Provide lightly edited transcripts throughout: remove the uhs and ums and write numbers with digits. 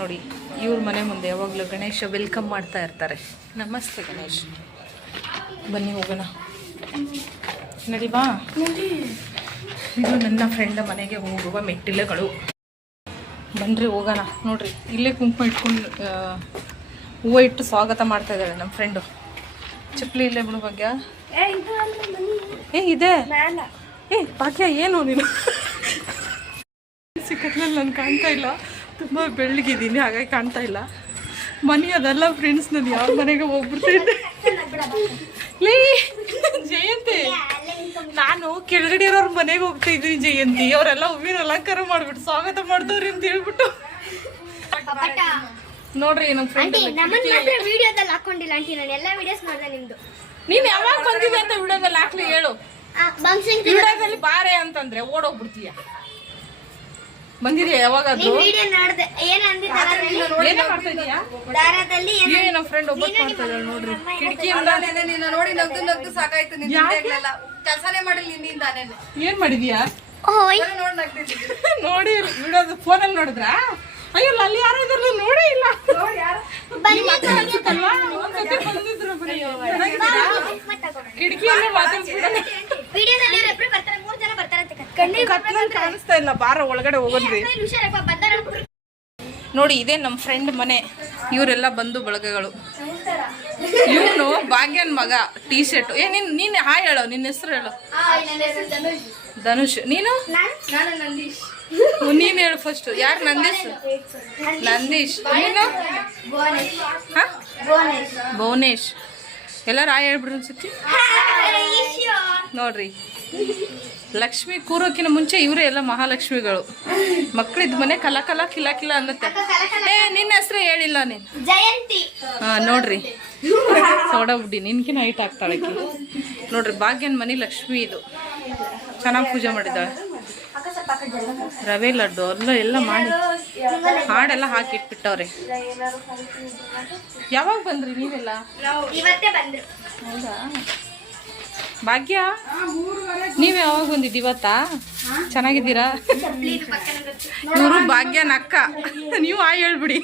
ನೋಡಿ ಇವ್ರ ಮನೆ ಮುಂದೆ ಯಾವಾಗಲೂ ಗಣೇಶ ವೆಲ್ಕಮ್ ಮಾಡ್ತಾ ಇರ್ತಾರೆ. ನಮಸ್ತೆ ಗಣೇಶ್, ಬನ್ನಿ ಹೋಗೋಣ. ನಡಿ ಬಾ. ಇದು ನನ್ನ ಫ್ರೆಂಡ್ ಮನೆಗೆ ಹೋಗುವ ಮೆಟ್ಟಿಲುಗಳು. ಬನ್ನಿರಿ ಹೋಗೋಣ. ನೋಡ್ರಿ ಇಲ್ಲೇ ಕುಂಕುಮ ಇಟ್ಕೊಂಡು ಹೂವು ಇಟ್ಟು ಸ್ವಾಗತ ಮಾಡ್ತಾ ಇದ್ದಾಳೆ ನಮ್ಮ ಫ್ರೆಂಡು. ಚಪ್ಪಲಿ ಇಲ್ಲೇ ಬಿಡು ಭಾಗ್ಯ. ಇದೆ ಭಾಗ್ಯ. ಏನು ನೀನು ಸಿಕ್ಕತ್ನಲ್ಲಿ ನಾನು ಕಾಣ್ತಾ ಇಲ್ಲ, ತುಂಬ ಬೆಳ್ಳಗಿದ್ದೀನಿ ಹಾಗಾಗಿ ಕಾಣ್ತಾ ಇಲ್ಲ. ಮನೆ ಅದೆಲ್ಲ ಫ್ರೆಂಡ್ಸ್, ನಾನು ಯಾವ ಮನೆಗೆ ಹೋಗ್ಬಿಡ್ತಿದ್ದೆ. ಲೇ ಜಯಂತಿ, ನಾನು ಕೆಳಗಡೆ ಇರೋರು ಮನೆಗೆ ಹೋಗ್ತಾ ಇದ್ದೀನಿ ಜಯಂತಿ. ಅವರೆಲ್ಲ ಹೂವಿನ ಅಲಂಕಾರ ಮಾಡ್ಬಿಟ್ಟು ಸ್ವಾಗತ ಮಾಡ್ದವ್ರಿ ಅಂತ ಹೇಳ್ಬಿಟ್ಟು. ನೋಡ್ರಿ ನಮ್ಮ ಫ್ರೆಂಡ್ ವಿಡಿಯೋದಲ್ಲಿ ಹಾಕೊಂಡಿಲ್ಲ ಆಂಟಿ, ನಾನು ಎಲ್ಲ ವಿಡಿಯೋಸ್ ನೋಡಿದೆ ನಿಮ್ದು. ನೀನ್ ಯಾವಾಗ ಬಂದಿದೆ ಅಂತ ವಿಡಿಯೋದಲ್ಲಿ ಹಾಕ್ಲಿ ಹೇಳು. ವಿಡಿಯೋದಲ್ಲಿ ಬಾರೆ ಅಂತಂದ್ರೆ ಓಡೋಗ್ಬಿಡ್ತೀಯ. ಬಂದಿದ್ಯಾ ಯಾವಾಗಾದ್ರೂ? ಏನೇ ಮಾಡ್ತಾ ಇದೀಯಾ? ನಮ್ಮ ಫ್ರೆಂಡ್ ಒಬ್ಬಟ್ಟು ಮಾಡ್ತಾ ಇದ್ದಾಳೆ ನೋಡ್ರಿ. ಕಿಟಕಿಯಿಂದ ನೋಡಿ ನಗ್ದು ನಗ್ದು ಸಾಕಾಯ್ತು. ಕೆಲಸನೇ ಮಾಡಿಲ್ಲ ನಿನ್ನಿಂದಾನೇ. ಏನ್ ಮಾಡಿದ್ಯಾ? ನೋಡಿ ವಿಡಿಯೋದ ಫೋನಲ್ಲಿ ನೋಡಿದ್ರಾ? ಅಯ್ಯೋ ಅಲ್ಲಿ ಯಾರು ಇದ್ರಲ್ಲ ನೋಡೇ ಇಲ್ಲ. ಕಿಟಕಿಯಲ್ಲೇ ಮಾತಾಡ್ತಿದ್ದಾರೆ. ಕಾಣಿಸ್ತಾ ಇಲ್ಲ, ಬಾರ ಒಳಗಡೆ ಹೋಗೋದ್ರಿ. ನೋಡಿ ಇದೇ ನಮ್ಮ ಫ್ರೆಂಡ್ ಮನೆ. ಇವರೆಲ್ಲ ಬಂದು ಬಳಗಗಳು. ಇವನು ಭಾಗ್ಯನ್ ಮಗ. T shirt. ನೀನ್ ಹಾಯ್ ಹೇಳೋ, ನಿನ್ನ ಹೆಸರು ಹೇಳೋ. ಧನುಷ್. ನೀನು? ನೀನ್ ಹೇಳು ಫಸ್ಟ್. ಯಾರು? ನಂದೀಶ್. ನೀನು? ಭುವನೇಶ್. ಎಲ್ಲರೂ ಹಾಯ್ ಹೇಳ್ಬಿಡ್ರಿ ಅನ್ಸುತ್ತೆ. ನೋಡ್ರಿ ಲಕ್ಷ್ಮಿ ಕೂರೋಕಿನ ಮುಂಚೆ ಇವರೇ ಎಲ್ಲ ಮಹಾಲಕ್ಷ್ಮಿಗಳು. ಮಕ್ಕಳಿದ್ ಮನೆ ಕಲ ಕಲ ಕಿಲ ಕಿಲ ಅನ್ನತ್ತೆ. ನಿನ್ನ ಹೆಸರು ಹೇಳಿಲ್ಲ ನೀನು. ಜಯಂತಿ. ನೋಡ್ರಿ ಸೋಡಾ ಬುಡ್ಡಿ ನಿನ್ಕಿನ ಹೈಟ್ ಆಗ್ತಾಳಕಿ. ನೋಡ್ರಿ ಭಾಗ್ಯನ್ ಮನೆ ಲಕ್ಷ್ಮಿ. ಇದು ಚೆನ್ನಾಗಿ ಪೂಜೆ ಮಾಡಿದ್ದಾಳೆ. ರವೆ ಲಡ್ಡು ಎಲ್ಲ ಮಾಡಿ ಹಾಡೆಲ್ಲ ಹಾಕಿಟ್ಬಿಟ್ಟವ್ರೆ. ಯಾವಾಗ ಬಂದ್ರಿ ನೀವೆಲ್ಲ? ಹೌದಾ ಭಾಗ್ಯ, ನೀವ್ ಯಾವಾಗ ಬಂದಿದ್ದು? ಇವತ್ತಾ? ಚೆನ್ನಾಗಿದ್ದೀರಾ? ಇವರು ಭಾಗ್ಯನ ಅಕ್ಕ. ನೀವು ಹಾಯ್ ಹೇಳ್ಬಿಡಿ.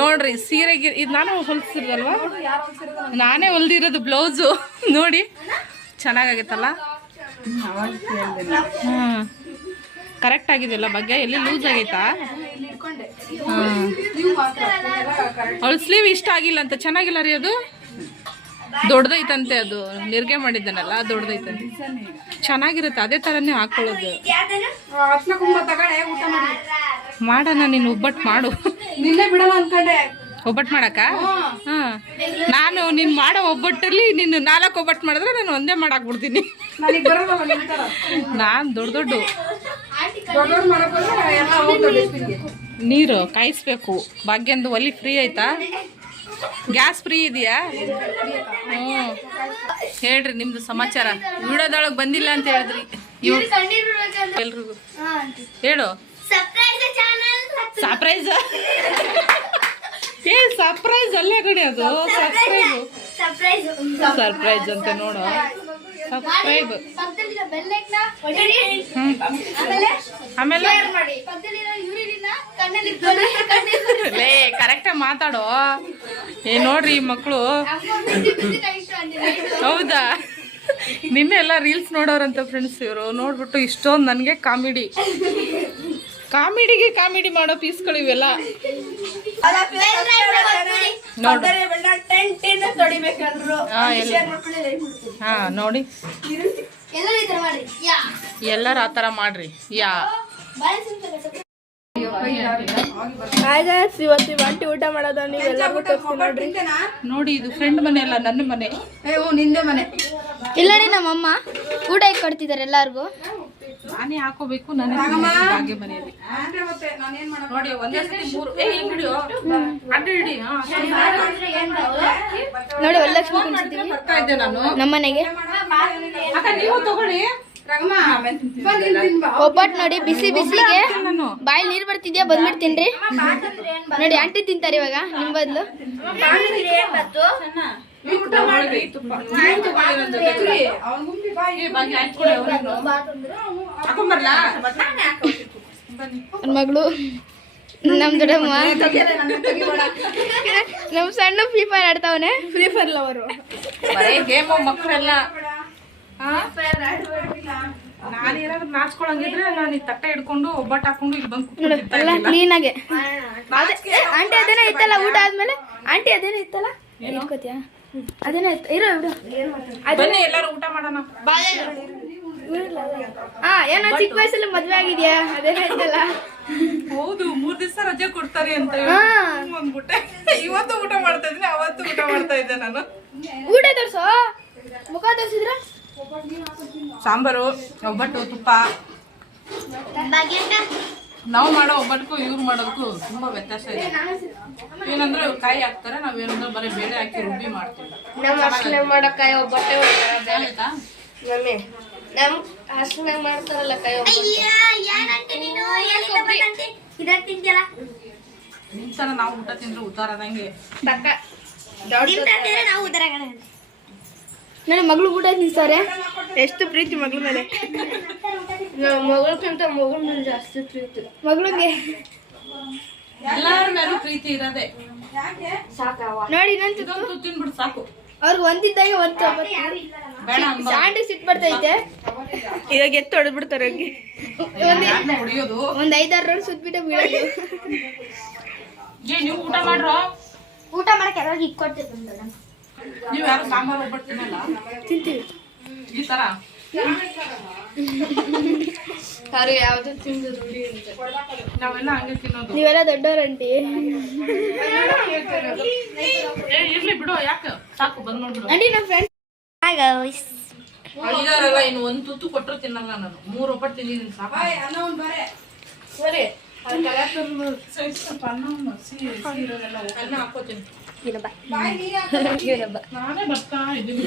ನೋಡ್ರಿ ಸೀರೆಗೆ ಇದು ನಾನು ಹೊಲ್ಸಿರೋದಲ್ವಾ? ನಾನೇ ಹೊಲ್ದಿರೋದು ಬ್ಲೌಸು. ನೋಡಿ ಚೆನ್ನಾಗಾಗತ್ತಲ್ಲ. ಕರೆಕ್ಟ್ ಆಗಿದೆಯಲ್ಲ ಭಾಗ್ಯ? ಎಲ್ಲಿ ಲೂಸ್ ಆಗೈತಾ? ಅವಳ ಸ್ಲೀವ್ ಇಷ್ಟ ಆಗಿಲ್ಲ ಅಂತ. ಚೆನ್ನಾಗಿಲ್ಲ ರೀ ಅದು. ದೊಡ್ಡದೈತಂತೆ, ಅದು ನಿರ್ಗೆ ಮಾಡಿದ್ದಾನಲ್ಲ ದೊಡ್ಡದೈತಂತೆ. ಚೆನ್ನಾಗಿರುತ್ತೆ, ಅದೇ ಥರನೇ ಹಾಕೊಳ್ಳೋದು. ಮಾಡೋಣ, ನೀನು ಒಬ್ಬಟ್ಟು ಮಾಡು. ನಿನ್ನೆ ಬಿಡಲ್ಲ ಅನ್ಕೊಂಡೆ ಒಬ್ಬಟ್ಟು ಮಾಡಕ್ಕ. ನಾನು ನೀನು ಮಾಡೋ ಒಬ್ಬಟ್ಟಲ್ಲಿ ನೀನು 4 ಒಬ್ಬಟ್ಟು ಮಾಡಿದ್ರೆ ನಾನು ಒಂದೇ ಮಾಡಾಕ್ಬಿಡ್ತೀನಿ. ನಾನು ದೊಡ್ಡ ನೀರು ಕಾಯಿಸ್ಬೇಕು. ಭಾಗ್ಯಂದು ಒಲಿ ಫ್ರೀ ಆಯ್ತಾ? ಗ್ಯಾಸ್ ಫ್ರೀ ಇದೆಯಾ? ಹೇಳ್ರಿ ನಿಮ್ದು ಸಮಾಚಾರ. ವಿಡಿಯೋದೊಳಗೆ ಬಂದಿಲ್ಲ ಅಂತ ಹೇಳಿದ್ರಿ ಎಲ್ರಿಗೂ. ಹೇಳು. ಸರ್ಪ್ರೈಸ್. ಸರ್ಪ್ರೈಸ್ ಅಲ್ಲೇ ಕಡೆ ಅದು. ಸರ್ಪ್ರೈಸ್ ಅಂತ ನೋಡು. ಸಬ್ಸ್ಕ್ರೈಬ್. ಆಮೇಲೆ ಲೇ ಕರೆಕ್ಟಾಗಿ ಮಾತಾಡೋ. ನೋಡ್ರಿ ಈ ಮಕ್ಕಳು. ಹೌದಾ? ನಿನ್ನೆ ಎಲ್ಲ ರೀಲ್ಸ್ ನೋಡೋರಂತ ಫ್ರೆಂಡ್ಸ್ ಇವರು. ನೋಡ್ಬಿಟ್ಟು ಇಷ್ಟೊಂದು ನನಗೆ ಕಾಮಿಡಿ ಮಾಡೋ ಪೀಸ್ಗಳು ಇವೆಲ್ಲ. ನೋಡಿ ಎಲ್ಲರೂ ಆ ಥರ ಮಾಡ್ರಿ. ಇವತ್ತು ಊಟ ಮಾಡೋದ ನೀವೆಲ್ಲರಿಗೂ ತೋರಿಸ್ತೀನಿ ನೋಡ್ರಿ. ನೋಡಿ ಇದು ಫ್ರೆಂಡ್ ಮನೆ ಅಲ್ಲ, ನನ್ನ ಮನೆ. ನಿಂದೆ ಮನೆ. ಇಲ್ಲ ರೀ, ನಮ್ಮಮ್ಮ ಊಟ ಇಟ್ಟು ಕೊಡ್ತಿದ್ದಾರೆ ಎಲ್ಲಾರ್ಗು. ನಾನೇ ಹಾಕೋಬೇಕು. ನನ್ನ ಭಾಗ್ಯ ಮನೆಯಲ್ಲಿ ನೋಡಿ ಒಂದೇ ಸತಿ 3 ಹಿಡಿಯೋ ಅಡ್ಡ ಹಿಡಿ. ನೋಡಿ ವರಲಕ್ಷ್ಮಿ ಕುಣಿಸ್ತೀವಿ ನಾನು ನಮ್ಮನೆಗೆ. ನೀವು ತಗೊಳ್ಳಿ. ಒಬ್ಬಟ್ಟು ನೋಡಿ ಬಿಸಿ ಬಿಸಿಗೆ ಬಾಯಿ ನೀರ್ ಬರ್ತಿದ್ಯಾ, ಬಂದ್ಬಿಡ್ತೀನಿ. ನೋಡಿ ಆಂಟಿ ತಿಂತಾರೆ ಇವಾಗ ನಿಮ್ ಬದ್ಲು. ಹಾಕೊಂಬರ್ಲಾ? ನನ್ನ ಮಗಳು ನಮ್ಮ ದೊಡ್ಡಮ್ಮ ನಮ್ಮ ಸಣ್ಣ ಫ್ರೀ ಫೈರ್ ಆಡ್ತಾವನೆ ಫ್ರೀ ಫೈರ್ ಲವರು ಬರೇ ಗೇಮು ಮಕ್ಕಳೆಲ್ಲ. ನಾನು ಏನಾದ್ರು ನಾಚ್ಕೊಳಂಗಿದ್ರೆ ನಾನು ಈ ತಟ್ಟೆ ಹಿಡ್ಕೊಂಡು ಒಬ್ಬಟ್ಟು ಹಾಕೊಂಡು ಇಲ್ಲಿ ಬಂದು ಎಲ್ಲ ಕ್ಲೀನಾಗೆ. ಆಂಟಿ ಅದೇನೋ ಇತ್ತಲ್ಲ ಊಟ ಆದ್ಮೇಲೆ ಆಂಟಿ ಅದೇನೋ ಇತ್ತಲ್ಲ ಇಟ್ಕೋತಿಯಾ ಅದೇನೋ ಇತ್ತು ಇರೋ ಬಿಡು. ಬನ್ನಿ ಎಲ್ಲರೂ ಊಟ ಮಾಡೋಣ. ಏನೋ ಚಿಕ್ಕ ವಯಸ್ಸಲ್ಲಿ ಮದ್ವೆ ಆಗಿದ್ಯಾ ಅದೇನೋ ಇತ್ತಲ್ಲ. ಹೌದು 3 ದಿವಸ ರಜೆ ಕೊಡ್ತಾರೆ ಅಂತ ಅಂದ್ಬಿಟ್ಟೆ. ಇವತ್ತು ಊಟ ಮಾಡ್ತಾ ಇದ್ದೀನಿ, ಅವತ್ತು ಊಟ ಮಾಡ್ತಾ ಇದ್ದೆ ನಾನು. ಊಟ ತೋರ್ಸೋ ಮುಖ ತೋರ್ಸಿದ್ರ ಸಾಂಬಾರು, ಒಬ್ಬಟ್ಟು, ತುಪ್ಪ. ನಾವು ಮಾಡೋ ಒಬ್ಬಟ್ಟಕ್ಕೂ ಇವ್ರು ಮಾಡೋದಕ್ಕೂ ತುಂಬಾ ವ್ಯತ್ಯಾಸ ಇದೆ. ಏನಂದ್ರೆ ಇವ್ರು ಕಾಯಿ ಹಾಕ್ತಾರೆ, ನಾವೇನಂದ್ರೆ ಬರೀ ಬೇಳೆ ಹಾಕಿ ರುಬ್ಬಿ ಮಾಡ್ತೀವಿ. ನಮ್ಮ ಅರ್ಶನ ಮಾಡೋ ಕಾಯಿ ಒಬ್ಬಟ್ಟೆ ಆಯ್ತಾ? ಮಮ್ಮಿ ನಮ್ ಅರ್ಶನ ಮಾಡ್ತಾರಲ್ಲ ಕಾಯಿ ನಿಮ್ತರ ನಾವು ಊಟ ತಿಂದ್ರೆ ಉತ್ತಾರದಂಗೆ. ನನ್ನ ಮಗಳು ಊಟ ತಿಂತಾರೆ. ಎಷ್ಟು ಪ್ರೀತಿ ಮಗಳ ಮೇಲೆ. ಮಗಳಕ್ಕಿಂತ ಮಗಳ ಮೇಲೆ ಜಾಸ್ತಿ ಪ್ರೀತಿ ಮಗಳಿಗೆ. ಎಲ್ಲಾರ ಮೇಲೂ ಪ್ರೀತಿ ಇರೋದೆ. ನೋಡಿ ಇದೊಂದು ತಿನ್ಬಿಟ್ಟು ಸಾಕು. ಅವ್ರಿಗೆ ಒಂದಿದ್ದಾಗ ಒಂದು ಬೇಡ ಆಂಟಿ ಸಿಟ್ ಬರ್ತೈತೆ. ಇವಾಗ ಎತ್ತು ಹೊಡೆದ್ಬಿಡ್ತಾರೆ ಅವ್ರಿಗೆ. ಹೊಡಿಯೋದು. ಒಂದ್ 5-6 ರೌಂಡ್ ಸುತ್ಬಿಟ್ಟು ಬೀಳೋದು. ನೀವು ಊಟ ಮಾಡ್ರೋ. ಊಟ ಮಾಡಕ್ಕೆ ಯಾವಾಗ ಇಟ್ಕೊಡ್ತಿರ್ತಾರೆ. ನೀವು ಯಾರು ಸಾಂಬಾರು ಒಬ್ಬಟ್ಟು ತಿನ್ನಲ್ಲ? ತಿಂತೀವಿ ಈ ತರ ಅವ್ರಿಗೆ ಯಾವ್ದು ತಿಂದು ನಾವೆಲ್ಲ ಹಂಗೆ ತಿನ್ನೋದು. ನೀವೆಲ್ಲ ದೊಡ್ಡವರಂಟಿ. ಇರ್ಲಿ ಬಿಡು, ಯಾಕೆ ಸಾಕು ಬಂದ್ ನೋಡ್ಬಿಡು. ಅಂಟಿ ನಮ್ಮ ಫ್ರೆಂಡ್ ಇದಾರಲ್ಲ ಇನ್ನು ಒಂದ್ ತುತ್ತು ಕೊಟ್ಟರು ತಿನ್ನಲ್ಲ ನಾನು. 3 ಒಬ್ಬಟ್ಟು ತಿಂದಿದ್ದೀನಿ ಸಾಕು. ಸರಿ ಅನ್ನ ಹಾಕೋತೀನಿ. ನಾನೇ ಬರ್ತಾ ಇದ್ದೀನಿ.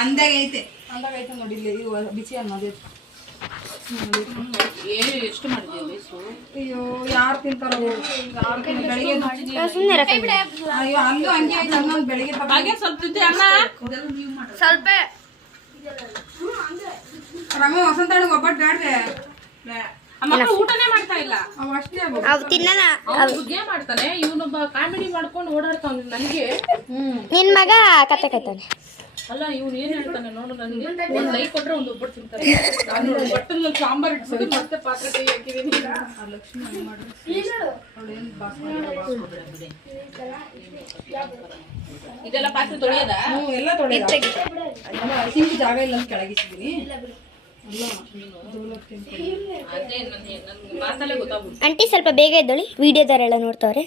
ಅಂದಾಗೈತೆ ನೋಡಿ ಇಲ್ಲಿ ಬಿಸಿ ಅನ್ನೋದು. ಎಷ್ಟು ಮಾಡಿದ್ಯಾ ವಯಸ್ಸು? ಅಯ್ಯೋ ಯಾರು ತಿಂತಾರೋ ಬೆಳಿಗ್ಗೆ ಅಯ್ಯೋ ಅಲ್ಲೂ ಹಂಗೆ ಆಯ್ತು. ಅನ್ನೊಂದು ಬೆಳಿಗ್ಗೆ ಹಾಗೆ ಸ್ವಲ್ಪ ತಿಂತೆ ಅನ್ನ ಸ್ವಲ್ಪ ರಮ ವಸಂತ ಒಬ್ಬಟ್ಟು ಬ್ಯಾಡ್ವೆ. ಅಮ್ಮ ಊಟನೇ ಮಾಡ್ತಾ ಇಲ್ಲ. ಅವ್ ಅಷ್ಟೇ ಅವ್ ತಿನ್ನಲ್ಲ. ಹುಗ್ಗೆ ಮಾಡ್ತಾನೆ, ಇವನೊಬ್ಬ ಕಾಮಿಡಿ ಮಾಡ್ಕೊಂಡು ಓಡಾಡ್ತಾವ. ನನಗೆ ನಿನ್ ಮಗ ಕತೆ ಕೈತಾನೆ. ಅಲ್ಲ ಇವ್ನು ಏನ್ ಹೇಳ್ತಾನೆ ನೋಡು, ನನಗೆ ಒಂದ್ ಲೈಕ್ ಕೊಟ್ರೆ ಒಂದು ಒಬ್ಬಟ್ಟು ತಿಂತಾರೆ. ನಾನು ಬಟ್ಟಲಲ್ಲಿ ಸಾಂಬಾರ್ ಇಟ್ಬಿಟ್ಟು ಮತ್ತೆ ಪಾತ್ರೆ ಕೈ ಹಾಕಿದೀನಿ. ಲಕ್ಷ್ಮಿ ಇದೆಲ್ಲ ಪಾತ್ರೆ ತೊಳೆಯದ ಎಲ್ಲ ತೊಳೆದ ಸಿಂಕ್ ಜಾಗ ಇಲ್ಲ ಅಂತ ಕೆಳಗಿಸಿದೀನಿ. ಅದೇ ನನ್ಗೆ ಮಾತಲ್ಲೇ ಗೊತ್ತಾಗ್ಬಿಟ್ಟು. ಆಂಟಿ ಸ್ವಲ್ಪ ಬೇಗ ಇದ್ದೋಳಿ, ವಿಡಿಯೋದವರೆಲ್ಲ ನೋಡ್ತಾವ್ರೆ.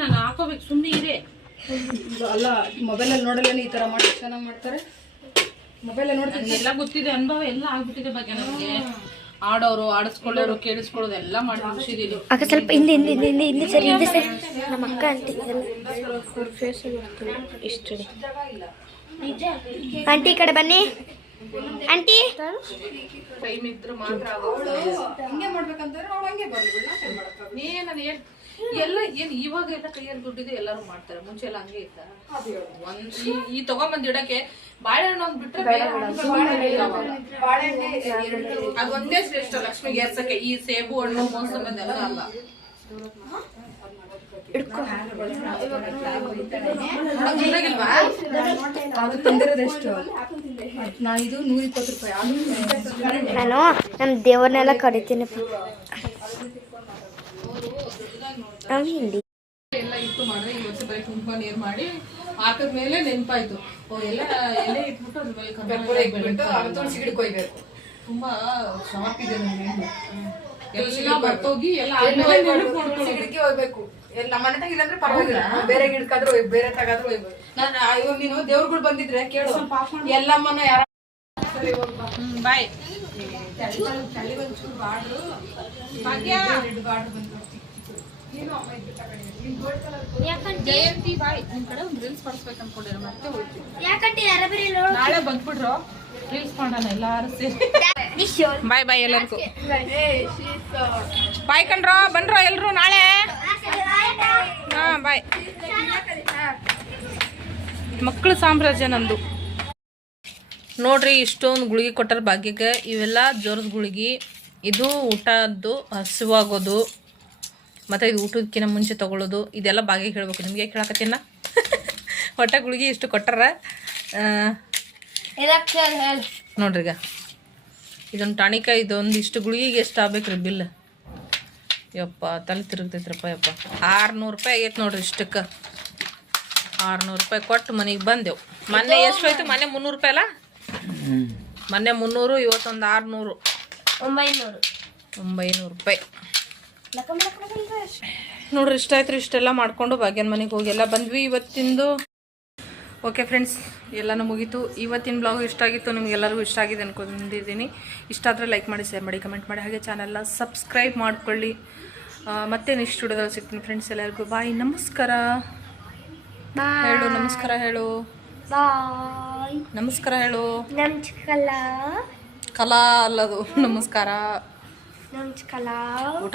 ನಾನು ಹಾಕೋಬೇಕು, ಸುಮ್ಮನೆ ಇದೆ. ಅಲ್ಲ ಮೊಬೈಲಲ್ಲಿ ನೋಡಲ್ಲೇನೆ ಈ ತರ ಮಾಡಿ ಚೆನ್ನಾಗಿ ಮಾಡ್ತಾರೆ. ಮೊಬೈಲ್ ನೋಡ್ತೀನಿ ಎಲ್ಲ ಗೊತ್ತಿದೆ, ಅನುಭವ ಎಲ್ಲ ಆಗ್ಬಿಟ್ಟಿದೆ ಬಗ್ಗೆ ನಮಗೆ. ಆಡೋರು, ಆಡಿಸ್ಕೊಳ್ಳೋರು, ಕೇಳಿಸ್ಕೊಳ್ಳೋದು ಎಲ್ಲ ಮಾಡಿ ಮುಗಿಸಿದೀನಿ. ಅಕ್ಕ ಸ್ವಲ್ಪ ಹಿಂದೆ ಹಿಂದೆ ಹಿಂದೆ ಹಿಂದೆ ಹಿಂದೆ ಸರಿ ಹಿಂದೆ ಸರಿ. ನಮ್ಮ ಅಕ್ಕ ಆಂಟಿ ಇಷ್ಟು ಆಂಟಿ ಈ ಕಡೆ ಬನ್ನಿ. ಆಂಟಿ ಟೈಮ್ ಇದ್ರೆ ಮಾತ್ರ ಹಂಗೆ ಮಾಡ್ಬೇಕಂತಂದ್ರೆ ನಾವು ಹಂಗೆ ಬರ್ಬಿಡ. ನಾನು ಎಲ್ಲ ಏನ್ ಇವಾಗ ಎಲ್ಲ ಕೈಯಲ್ಲಿ ದುಡ್ಡಿದೆ, ಎಲ್ಲರೂ ಮಾಡ್ತಾರೆ. ಮುಂಚೆ ಎಲ್ಲ ಹಂಗೆ ಇತ್ತ. ಈ ತಗೊಂಬಂದ್ ಇಡಕ್ಕೆ ಬಾಳೆಹಣ್ಣು ಒಂದ್ ಬಿಟ್ರೆ ಅದೊಂದೇ ಶ್ರೇಷ್ಠ ಲಕ್ಷ್ಮಿಗೆ ಏರ್ಸಕ್ಕೆ. ಈ ಸೇಬು ಹಣ್ಣು ಮೋಸಂಬಿ ಎಲ್ಲ ಅಲ್ಲ. ಅದು ತಂದಿರೋದೆಷ್ಟು? ನಾನು ಇದು 120 ರೂಪಾಯಿ. ನಾನು ನಮ್ಮ ದೇವ್ರನ್ನೆಲ್ಲ ಕರಿತೀನಿ. ಹಿಂಡಿ ಎಲ್ಲ ಇಟ್ಟು ಮಾಡಿದ್ರೆ ಈ ವರ್ಷ ಬರೀ ಕುಂಕುಮ ನೀರು ಮಾಡಿ ಹಾಕಿದ್ಮೇಲೆ ನೆನಪಾಯ್ತು. ಎಲ್ಲ ಎಲೆ ಇಟ್ಬಿಟ್ಟು ಅದ್ರ ತುಳಸಿ ಗಿಡಕ್ಕೆ ಹೋಗ್ಬೇಕು. ತುಂಬಾ ಶಾರ್ಪ್ ಇದೆ ನನಗೆ. ಎಲ್ಲ ಬರ್ತೋಗಿ ಎಲ್ಲ ತುಳಸಿ ಗಿಡಕ್ಕೆ ಹೋಗ್ಬೇಕು. ನಮ್ಮ ಮನೆ ತಗಿಲ್ಲ ಅಂದ್ರೆ ಪರವಾಗಿಲ್ಲ, ಬೇರೆ ಗಿಡಕ್ಕಾದ್ರೂ ಬೇರೆ ತಗಾದ್ರೂ ಹೋಗ್ಬೇಕು. ನಾನು ಇವಾಗ ನೀನು ದೇವ್ರುಗಳು ಬಂದಿದ್ರೆ ಕೇಳು, ಎಲ್ಲಮ್ಮನ ಯಾರ ಬಾಯ್ ಜಯಂತಿ ಬಾಯ್. ನಿಮ್ ಕಡೆ ಒಂದು ರೀಲ್ಸ್ ಮಾಡಿಸ್ಬೇಕು ಅನ್ಕೊಂಡಿರೋ, ಮತ್ತೆ ಹೋಗ್ತೀವಿ. ನಾಳೆ ಬಂದ್ಬಿಡ್ರು, ರೀಲ್ಸ್ ಮಾಡೋಣ ಎಲ್ಲಾರು ಸೇರಿ. ಬಾಯ್ ಬಾಯ್ ಎಲ್ಲರಿಗೂ ಬಾಯ್ ಕಣ್ರೋ. ಬನ್ರೋ ಎಲ್ರು ನಾಳೆ. ಹಾ ಬಾಯ್. ಮಕ್ಕಳು ಸಾಮ್ರಾಜ್ಯ ನಂದು. ನೋಡ್ರಿ ಇಷ್ಟೊಂದು ಗುಳಿಗೆ ಕೊಟ್ಟಾರ ಭಾಗ್ಯಕ್ಕೆ. ಇವೆಲ್ಲ ಜ್ವರದ ಗುಳಿಗೆ. ಇದು ಊಟದ್ದು ಹಸಿವಾಗೋದು ಮತ್ತು ಇದು ಊಟದಕ್ಕಿಂತ ಮುಂಚೆ ತೊಗೊಳ್ಳೋದು ಇದೆಲ್ಲ ಭಾಗ್ಯ ಹೇಳ್ಬೇಕು. ನಿಮಗೆ ಯಾಕೆ ಹೇಳಕತ್ತೀನ ಹೊಟ್ಟೆ ಗುಳಿಗೆ ಇಷ್ಟು ಕೊಟ್ಟಾರ. ನೋಡ್ರಿ ಈಗ ಇದೊಂದು ಟಾಣಿಕ ಇದೊಂದು ಇಷ್ಟು ಗುಳಿಗೆಗೆ ಎಷ್ಟು ಆಗ್ಬೇಕ್ರಿ ಬಿಲ್? ಯಪ್ಪ ತಲೆ ತಿರುಗ್ತೈತ್ರಪ್ಪ ಯಪ್ಪ. 600 ರೂಪಾಯಿ ಆಗೈತೆ ನೋಡ್ರಿ ಇಷ್ಟಕ್ಕೆ. 600 ರೂಪಾಯಿ ಕೊಟ್ಟು ಮನೆಗೆ ಬಂದೆವು. ಮೊನ್ನೆ ಎಷ್ಟು ಹೋಯ್ತು? ಮೊನ್ನೆ 300 ರೂಪಾಯಿ ಅಲ್ಲ? ಮೊನ್ನೆ 300, ಇವತ್ತೊಂದು 600, 900 ರೂಪಾಯಿ ನೋಡ್ರಿ. ಇಷ್ಟ ಆಯ್ತು ರೀ. ಇಷ್ಟೆಲ್ಲ ಮಾಡಿಕೊಂಡು ಭಾಗ್ಯನ ಮನೆಗೆ ಹೋಗಿ ಎಲ್ಲ ಬಂದ್ವಿ ಇವತ್ತಿಂದು. ಓಕೆ ಫ್ರೆಂಡ್ಸ್, ಎಲ್ಲನೂ ಮುಗೀತು. ಇವತ್ತಿನ ಬ್ಲಾಗ್ ಇಷ್ಟ ಆಗಿತ್ತು, ನಿಮಗೆಲ್ಲರಿಗೂ ಇಷ್ಟ ಆಗಿದೆ ಅನ್ಕೊಂಡಿದ್ದೀನಿ. ಇಷ್ಟ ಆದರೆ ಲೈಕ್ ಮಾಡಿ, ಶೇರ್ ಮಾಡಿ, ಕಮೆಂಟ್ ಮಾಡಿ, ಹಾಗೆ ಚಾನಲ್ನ ಸಬ್ಸ್ಕ್ರೈಬ್ ಮಾಡ್ಕೊಳ್ಳಿ. ಮತ್ತೆ ನೆಕ್ಸ್ಟ್ ವಿಡಿಯೋದಲ್ಲಿ ಸಿಗ್ತೀನಿ ಫ್ರೆಂಡ್ಸ್. ಎಲ್ಲರಿಗೂ ಬಾಯ್, ನಮಸ್ಕಾರ ಹೇಳು. ನಮಸ್ಕಾರ ಹೇಳು. ಬಾಯ್. ನಮಸ್ಕಾರ ಹೇಳು. ನಮಸ್ಕಾರ. ಕಲಾ ಅಲ್ಲದು ನಮಸ್ಕಾರ. ನಮಸ್ಕಾರ. ಊಟ